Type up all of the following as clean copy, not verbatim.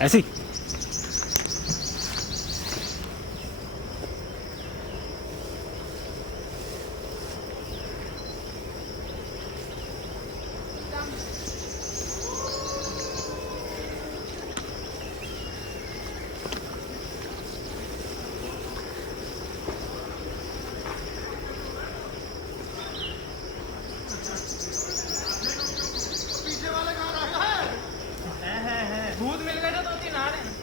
ऐसे ही भूत मिल गए थे 2-3 आ रहे हैं।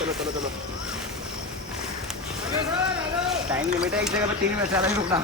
चलो चलो चलो टाइम लिमिट है, एक जगह पे 3 मिनट से ज़्यादा नहीं रुकना।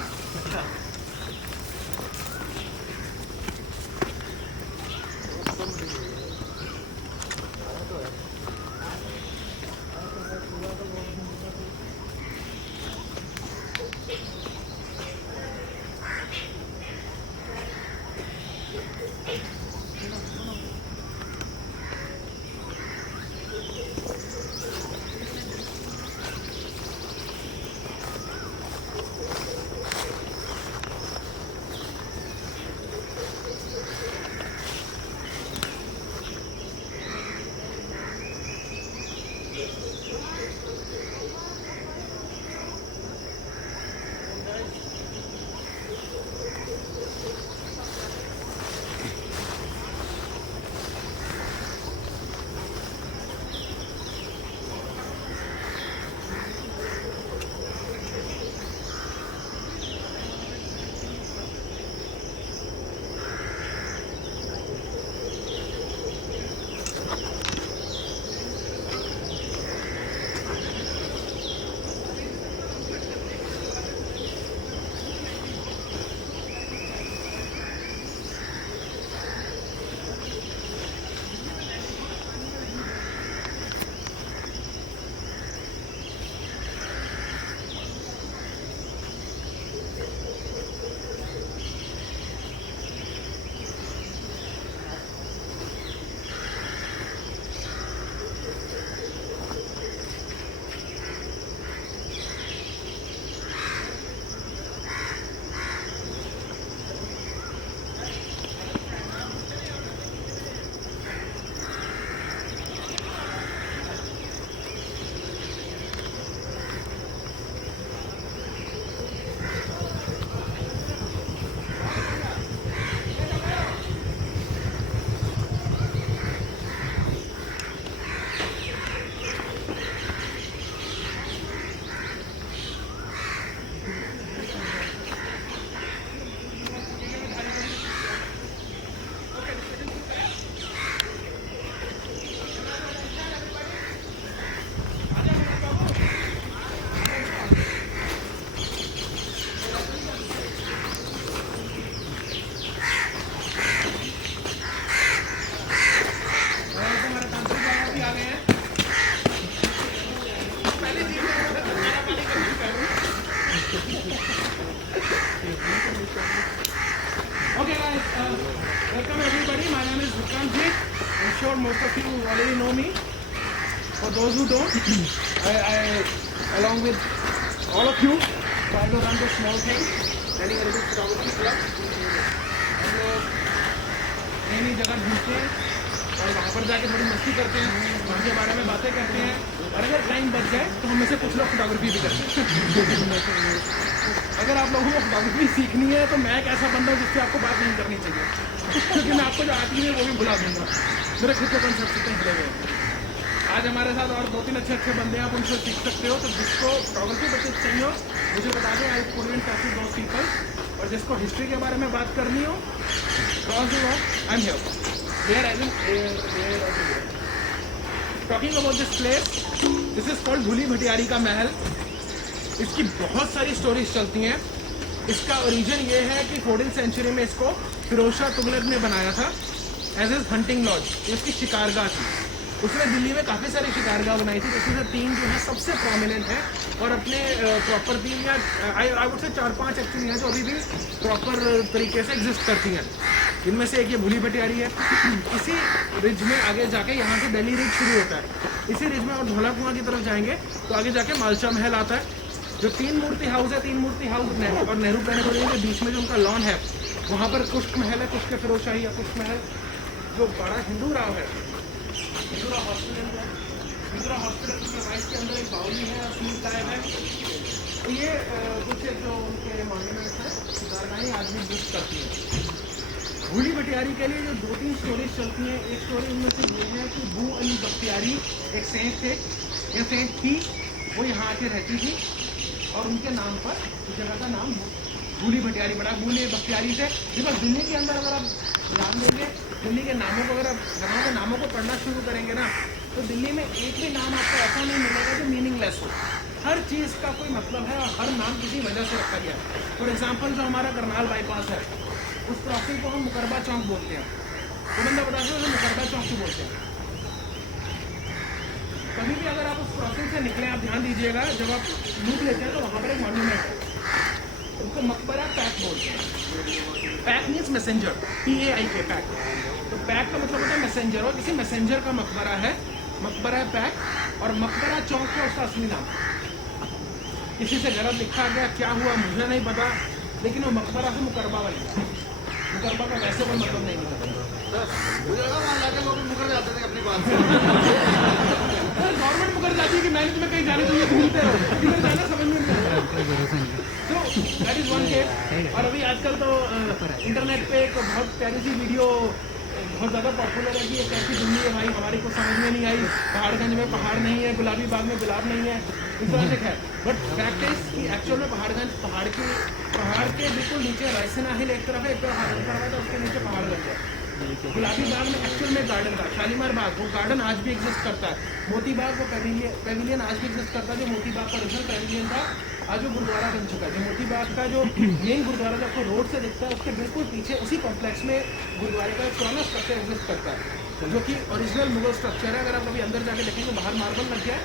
already know me, for those who don't, I along with all of you try to run this small thing, running a little photography club. हम लोग नई नई जगह ढूंढते हैं और वहाँ पर जाके थोड़ी मस्ती करते हैं, वहाँ के बारे में बातें करते हैं, और अगर टाइम बच जाए तो हम में से कुछ लोग फोटोग्राफी भी करते हैं। अगर आप लोगों को फोटोग्राफी सीखनी है तो मैं एक ऐसा बंदा हूँ जिससे आपको बात नहीं करनी चाहिए, क्योंकि मैं आपको जो आती है वो भी भुला दूंगा। मेरे खुद के कॉन्सेप्ट इतने हिले हुए हैं। आज हमारे साथ और 2-3 अच्छे बंदे हैं, आप उनसे सीख सकते हो। तो जिसको फोटोग्राफी बच्चे चाहिए हो मुझे बता दें, I put in touch with those people. और जिसको हिस्ट्री के बारे में बात करनी हो, I am here. Talking about this place, this is called भूली भटियारी का महल। इसकी बहुत सारी स्टोरीज चलती हैं। इसका ओरिजिन ये है कि 14th सेंचुरी में इसको फिरोज शाह तुगलक ने बनाया था एज एज हंटिंग लॉज। इसकी शिकारगाह थी। उसने दिल्ली में काफ़ी सारी शिकारगाह बनाई थी, जिसमें से 3 जो है सबसे प्रोमिनेंट है और अपने प्रॉपर 3 या आई वुड से 4-5 एक्चुअली हैं जो अभी भी प्रॉपर तरीके से एग्जिस्ट करती हैं। इनमें से एक ये भूली भटियारी है। इसी रिज में आगे जाके यहाँ से दिल्ली रिज शुरू होता है। इसी रिज में और धौला कुआं की तरफ जाएंगे तो आगे जाके मालशा महल आता है, जो 3 मूर्ति हाउस है। 3 मूर्ति हाउस और नेहरू प्लानिटोरियम के बीच में जो उनका लॉन है, वहाँ पर कुश्क महल है, कुश्क फिरोज शाही या कुश्क महल, जो बड़ा हिंदू राव है। हिंदूरा हॉस्पिटल के राइट के अंदर एक बाउली है और 3 टायर है। तो ये कुछ जो उनके मॉन्यूमेंट्स हैं, शिकारगाहें आज भी एग्जिस्ट करती हैं। भूली भटियारी के लिए जो 2-3 स्टोरीज चलती हैं, एक स्टोरी उनमें से ये है कि बू अली बख्तियारी एक सेंट थे या सेंट थी, वो यहाँ आके रहती थी और उनके नाम पर इस जगह का नाम भूली भटियारी पड़ा। भूली बख्तियारी से बिकॉज दिल्ली के अंदर अगर आप ध्यान देंगे, दिल्ली के नामों को अगर आप जगहों के नामों को पढ़ना शुरू करेंगे ना, तो दिल्ली में एक भी नाम आपको ऐसा नहीं मिलेगा जो मीनिंगलेस हो। हर चीज़ का कोई मतलब है और हर नाम किसी वजह से रखा गया है। फॉर एग्जाम्पल जो हमारा करनाल बाईपास है, उस क्रॉसिंग को हम मुकरबा चौक बोलते हैं। तो बंदा बता सकते हैं मुकरबा चौक क्यों बोलते हैं। कभी भी अगर आप उस क्रॉसिंग से निकले, आप ध्यान दीजिएगा, जब आप लूट लेते हैं तो वहाँ पर एक मॉन्यूमेंट है, उसको मकबरा पैक बोलते हैं। Pack means messenger, PAIK pack. तो पैक का मतलब होता है मैसेंजर, और किसी मैसेंजर का मकबरा है, मकबरा है पैक। और मकबरा चौक का उसका असली नाम, किसी से गलत लिखा गया, क्या हुआ मुझे नहीं पता, लेकिन वो मकबरा से मुकरबा बन गया। मुकरबा का वैसे कोई मतलब नहीं निकलता। मुझे लगा वहाँ जाके लोग मुकर जाते थे अपनी बात से। गवर्नमेंट मुकर जाती है कि मैंने तुम्हें कहीं जाने तो ये भूलते हो, किधर जाना समझ में नहीं आता। तो दैट इज़ वन केस। और अभी आजकल तो इंटरनेट पे एक बहुत प्यारी सी वीडियो बहुत ज़्यादा पॉपुलर है कि एक ऐसी दिल्ली है भाई हमारी को समझ में नहीं आई, पहाड़गंज में पहाड़ नहीं है, गुलाबी बाग में गुलाब नहीं है, इस तरह से है। बट फैक्ट इज कि एक्चुअल में पहाड़गंज पहाड़ के बिल्कुल नीचे रायसेना हिल एक तरफ है, एक तरफ हाजन है, तो उसके नीचे पहाड़गंज है। गुलाबी बाग में एक्चुअल में गार्डन था, शालीमार बाग, वो गार्डन आज भी एग्जिस्ट करता है। मोती बाग वो पेविलियन आज भी एग्जिस्ट करता है, जो मोती बाग का ओरिजिनल पेविलियन था, आज वो गुरुद्वारा बन चुका है। जो मोती बाग का जो मेन गुरुद्वारा जो आपको रोड से दिखता है, उसके बिल्कुल पीछे उसी कॉम्प्लेक्स में गुरुद्वारे का एक पुराना स्ट्रक्चर एग्जिस्ट करता है, जो कि ओरिजिनल मुगल स्ट्रक्चर है। अगर आप कभी अंदर जाके देखेंगे, बाहर मार्बल लग गया है,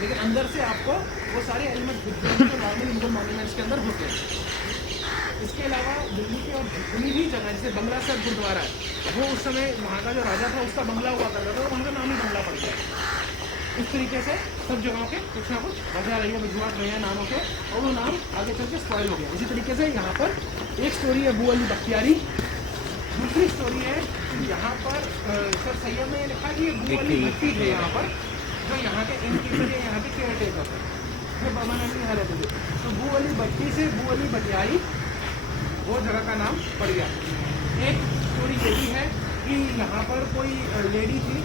लेकिन अंदर से आपको वो सारे एलिमेंट दिखते हैं जो नॉर्मली मुगल मॉन्यूमेंट्स के अंदर होते हैं। इसके अलावा दिल्ली के और जितनी भी जगह, जैसे बंगला साहिब गुरुद्वारा है, वो उस समय वहाँ का जो राजा था उसका बंगला हुआ करता था, वहाँ का नाम ही बंगला पड़ गया। इस तरीके से सब जगहों के कुछ ना कुछ वजह रही है, वजूहत रही है नामों के, और वो नाम आगे चल के स्पॉइल हो गया। इसी तरीके से यहाँ पर एक स्टोरी है बू अली बख्तियारी। दूसरी स्टोरी है यहाँ पर सर सैयद ने लिखा कि ये बू अली भट्टी थे यहाँ पर, जो यहाँ के इनकीपर के यहाँ के केयर टेकर थे, जो बाबा नानी यहाँ रहते थे। तो बू अली भट्टी से बू अली भटियारी वो जगह का नाम पड़ गया। एक स्टोरी ये भी है कि यहाँ पर कोई लेडी थी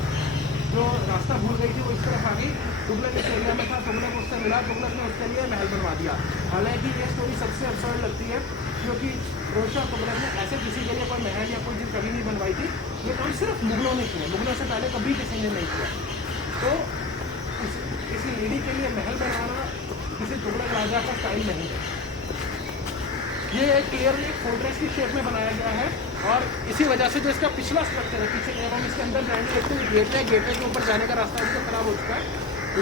जो रास्ता भूल गई थी, वो इस तरफ आ गई, तुगलक इस एरिया में था, तुगलक उससे मिला, तुगलक ने उसके लिए महल बनवा दिया। हालांकि ये स्टोरी सबसे अब्सर्ड लगती है, क्योंकि फिरोज शाह तुगलक ने ऐसे किसी के लिए कोई महल या कोई चीज़ कभी नहीं बनवाई थी। ये काम सिर्फ मुगलों ने किया, मुगलों से पहले कभी किसी ने नहीं किया। तो किसी लेडी के लिए महल बनाना किसी तुगलक राजा का स्टाइल नहीं है। ये क्लियरली एक फोर्ट्रेस की शेप में बनाया गया है, और इसी वजह से जो इसका पिछला स्ट्रक्चर है, पीछे जब हम इसके अंदर जाएंगे देखते हैं गेटवे के ऊपर जाने का रास्ता भी तो खराब हो चुका है,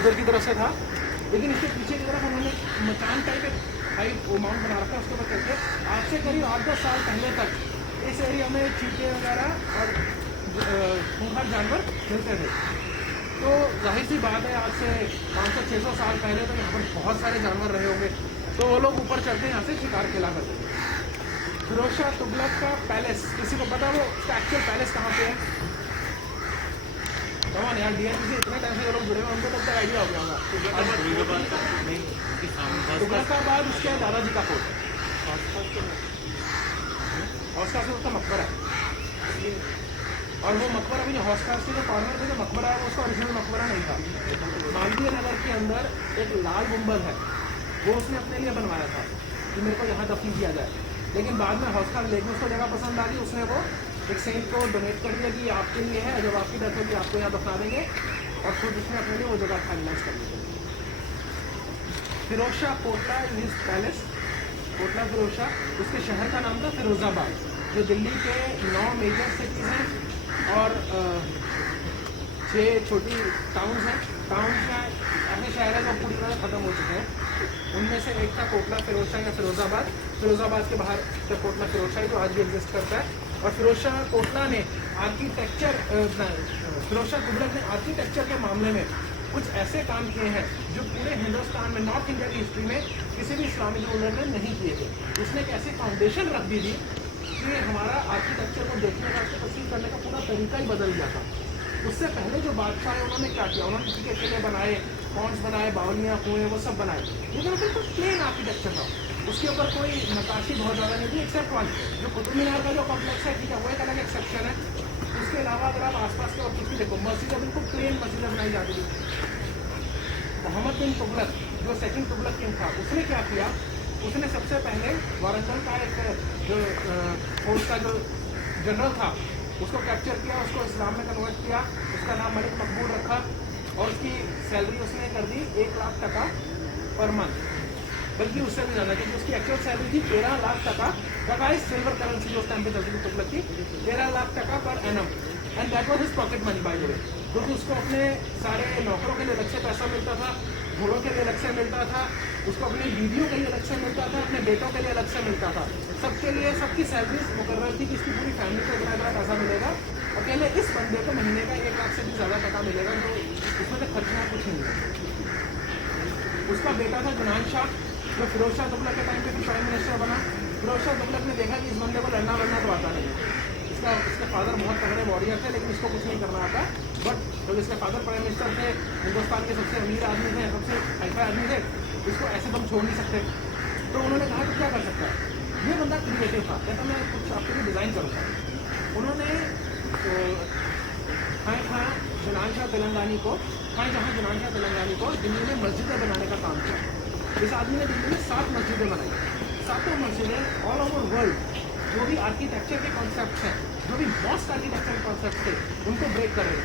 उधर की तरफ से था, लेकिन इसके पीछे की तरफ उन्होंने मकान टाइप एक हाई माउंट बना रखा है। उसके बाद चलते आज से करीब 8-10 साल पहले तक इस एरिया में चीते वगैरह और खूंखार जानवर मिलते थे। तो जाहिर सी बात है आज से 500-600 साल पहले तो यहाँ पर बहुत सारे जानवर रहे होंगे, तो वो लोग ऊपर चढ़ते यहाँ से शिकार खेला करते थे। फिरोज शाह तुगलक का पैलेस, किसी को पता वो उसका एक्चुअल पैलेस कहाँ पे है? कौन यार डीएनपी से इतने टाइम से लोग जुड़े हुए, उनको तब तक आइडिया हो गया होगा। तुगलकाबाद उसके दादाजी का कोट है, हौस खास उसका मकबरा है, और वो मकबरा अभी जो हौस खास के जो कॉर्नर पे जो मकबरा है वो उसका ओरिजिनल मकबरा नहीं था। मालवीय नगर के अंदर एक लाल गुंबद है, वो उसने अपने लिए बनवाया था कि मेरे को यहाँ दफन किया जाए, लेकिन बाद में हौस खास लेकिन उसको जगह पसंद आ गई, उसने वो एक सेंट को डोनेट कर दिया कि आपके लिए है, जब आपकी डेथ होगी आपको यहाँ दफना देंगे, और खुद उसने अपने लिए वो जगह फाइनलाइज कर दी। Firoz Shah Kotla in his palace, Kotla Firoz Shah, उसके शहर का नाम था फिरोजाबाद, जो दिल्ली के 9 मेजर सिटीज़ हैं और 6 छोटी टाउन्स हैं। टाउन्स में ऐसे शहर हैं जो पूरी तरह ख़त्म हो चुके हैं, उनमें से एक था कोटला फिरोज शाह या फिरोजाबाद। फिरोजाबाद के बाहर से कोटला फिरोज शाह जो आज भी एग्जिस्ट करता है। और फिरोज शाह कोटला ने आर्किटेक्चर, फिरोज शाह तुगलक ने आर्किटेक्चर के मामले में कुछ ऐसे काम किए हैं जो पूरे हिंदुस्तान में, नॉर्थ इंडिया की हिस्ट्री में किसी भी इस्लामिक रूलर ने नहीं किए थे। उसने एक ऐसी फाउंडेशन रख दी थी कि हमारा आर्किटेक्चर को देखने का, उसको तस्वीर करने का पूरा तरीका ही बदल गया था। उससे पहले जो बादशाह है उन्होंने क्या किया, उन्होंने किले किले बनाए, पॉन्ड्स बनाए, बावलियाँ, कुएँ, वो सब बनाए, लेकिन बिल्कुल प्लेन आर्किटेक्चर था, उसके ऊपर कोई नक्काशी बहुत ज़्यादा नहीं थी, एक्सेप्ट वन जो कुतुब मीनार का जो कॉम्प्लेक्स है, ठीक है, वो एक अलग एक्सेप्शन है। उसके अलावा अगर आप आसपास के और कुछ भी देखो, मस्जिदें बिल्कुल प्लेन मस्जिदें बनाई जाती थी। मोहम्मद बिन तुगलक जो सेकंड तुगलक किंग था, उसने क्या किया, उसने सबसे पहले वारंगल का एक जो फोर्स का जो जनरल था उसको कैप्चर किया, उसको इस्लाम में कन्वर्ट किया, उसका नाम मलिक मकबूल रखा, और उसकी सैलरी उसने कर दी 1 लाख टका पर मंथ, बल्कि उससे भी ज़्यादा, क्योंकि उसकी एक्चुअल सैलरी थी 13 लाख टका, लगाई सिल्वर करेंसी जो उस टाइम पे चलती थी तुगलक की, 13 लाख टका per annum, and that was his pocket money by the way, क्योंकि उसको अपने सारे नौकरों के लिए अलग से पैसा मिलता था, घोड़ों के लिए अलग से मिलता था, उसको अपनी बीवियों के लिए अलग से मिलता था, अपने बेटों के लिए अलग से मिलता था, सबके लिए सबकी सैलरी मुकर्रर थी कि इसकी पूरी फैमिली को इतना इतना पैसा मिलेगा। अकेले इस बंदे को महीने का 1 लाख से भी ज़्यादा टका मिलेगा, जो उसमें से खर्चना कुछ नहीं है। उसका बेटा था जुनान शाह, जो फिरोज शाह तुगलक के टाइम पे भी प्राइम मिनिस्टर बना। फिरोज शाह तुगलक ने देखा कि इस बंदे को लड़ना वड़ना तो आता नहीं है, इसके फादर बहुत तगड़े वॉरियर थे, लेकिन इसको कुछ नहीं करना आता, बट जब इसके फादर प्राइम मिनिस्टर थे, हिंदुस्तान के सबसे अमीर आदमी थे, सबसे हाईफाई आदमी थे, इसको ऐसे तो हम छोड़ नहीं सकते। तो उन्होंने कहा कि क्या कर सकता है, ये बंदा क्रिएटिव था, कहता मैं कुछ आपके लिए डिज़ाइन करूँगा। उन्होंने खां जुनान शाह तेलंगानी को, जुनान शाह तेलंगानी को दिल्ली में मस्जिदें बनाने का काम किया। इस आदमी ने दिल्ली में 7 मस्जिदें बनाई, 7 मस्जिदें ऑल ओवर वर्ल्ड जो भी आर्किटेक्चर के कॉन्सेप्ट हैं, जो भी मॉस्क आर्किटेक्चर के कॉन्सेप्ट थे, उनको ब्रेक कर रहे थे।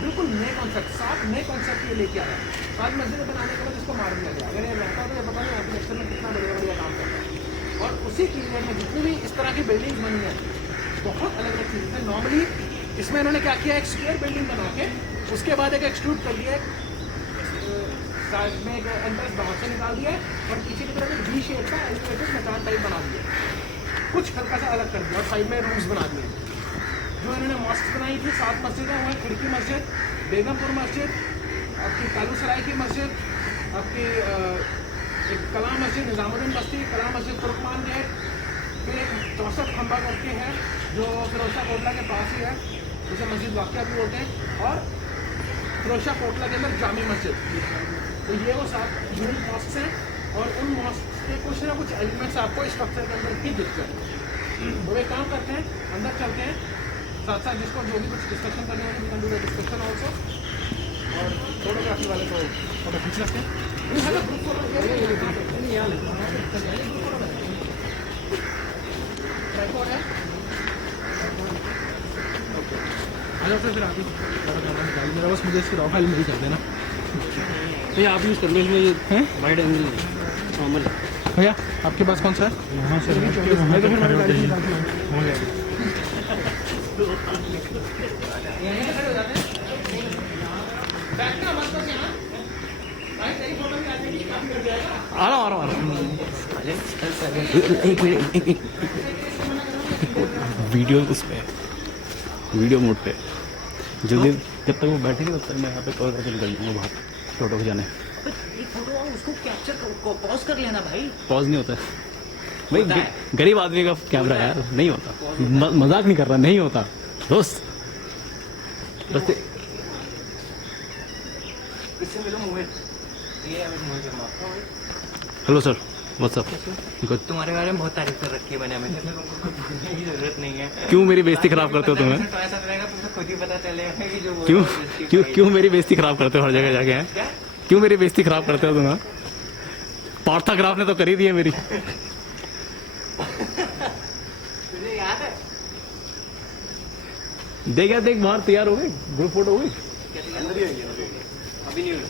बिल्कुल नए कॉन्सेप्ट, 7 नए कॉन्सेप्ट ये लेके आया। 7 मस्जिदें बनाने के बाद इसको मार दिया गया। अगर ये रहता तो ये पता नहीं आर्किटेक्चर में कितना बढ़िया बढ़िया काम करता है। और उसी पीरियड में जितनी भी इस तरह की बिल्डिंग्स बनी है, बहुत अलग अलग चीज़ें हैं। नॉर्मली इसमें इन्होंने क्या किया, एक स्क्वायर बिल्डिंग बना के उसके बाद एक एक्सट्रूड कर दिया, साइड में एक एंट्रेंस बाहर से निकाल दिया और पीछे की तरफ एक वी शेप का एलिवेटेड मकान टाइप बना दिया, कुछ हल्का सा अलग कर दिया और साइड में रूम्स बना दिए। जो इन्होंने मॉस्क बनाई थी 7 मस्जिदें, वो है खिड़की मस्जिद, बेगमपुर मस्जिद, आपकी कालूसराय की मस्जिद, आपकी एक कला मस्जिद निज़ामुद्दीन बस्ती, कला मस्जिद तुर्कमान गेट, फिर एक 64 खंबा करके है जो फिरोज शाह कोटला के पास ही है, उसे मस्जिद वाक़या भी बोलते हैं, और फिरोज शाह कोटला के अंदर जामी मस्जिद। तो ये वो 7 यूनिक मॉस्क हैं, और उन मॉस्क के कुछ ना कुछ एलिमेंट्स आपको इस स्ट्रक्चर के अंदर ही दिखते हैं। तो वे काम करते हैं, अंदर चलते हैं, साथ साथ जिसको जो भी कुछ डिस्कशन करनी होगी we can do the discussion also, और फोटोग्राफी वाले को फोटो खींच सकते हैं। फिर आगे मेरा बस मुझे इसकी रॉ फाइल मेरी कर देना भैया, आप यूज़ कर लो इसमें, ये हैं वाइड एंगल नॉर्मल। भैया आपके पास कौन सा है? यहाँ से आ रहा हूँ एक मिनट, एक वीडियो उस पर वीडियो मोड पे। जल्दी जब तक वो बैठेंगे तब तक मैं यहाँ पे कॉल करके निकल जाऊँगा बाहर टोटो को जाने। एक फोटो उसको कैप्चर पॉज कर लेना भाई। पॉज नहीं होता है भाई, गरीब आदमी का कैमरा यार, नहीं होता। मजाक नहीं कर रहा, नहीं होता दोस्त। बस इससे मिलो मोहित। ये Amit Mohit Sharma. Hello sir, what's up. Good. तुम्हारे बारे में बहुत तारीफ कर रखी है मैंने, हमें तुमको कुछ बोलने की जरूरत नहीं है। क्यों मेरी बेइज्जती खराब करते हो तुम्हें? तो ऐसा रहेगा तुमको खुद ही पता चलेगा कि जो क्यों क्यों क्यों मेरी बेइज्जती खराब करते हो हर जगह जाके हैं? क्या? क्यों मेरी बेइज्जती खराब करते हो तुम्हें? पार्थाग्राफ ने तो कर ही दी है मेरी। तुझे याद है? देख यार, देख बाहर तैयार हो गई, ग्रुप फोटो हो गई। अंदर ही होगी अभी नहीं हुई।